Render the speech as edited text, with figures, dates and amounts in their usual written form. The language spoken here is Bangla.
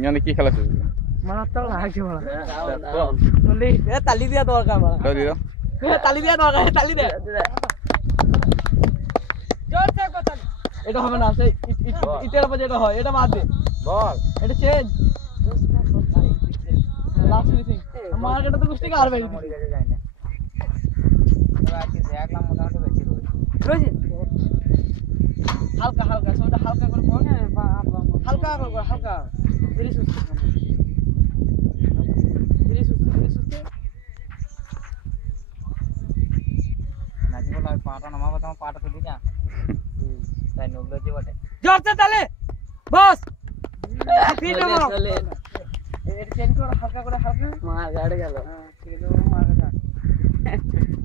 মানে কি খেলা চলছে মারা তো লাগছে বড় বলি এ তালি দিয়া দরকার মারা দাও দিও তালি দিয়া দরকার তালি দে জোর সে কথা এটা হবে না সেই ইটের উপর যেটা হয় এটা মার দে বল এটা চেঞ্জ লাস্ট ফিনিশিং আমার এটা তো কুস্তি আর বেশি যায় না এবার কি দেখলাম মোটামুটি বেশি রয়েছে হালকা হালকা সোটা হালকা করে কোন হালকা করে হালকা ধীরে সুস্থে ধীরে সুস্থে নাচি বলা পাটা নামাবো তোমার পাটা তো দিনা তাই নগলো যে বটে জোরছে তালে বস ফিট নামাও এটা চেঞ্জ করে হালকা মার গাড়ি গেল হ্যাঁ ঠিক আছে মার গাড়ি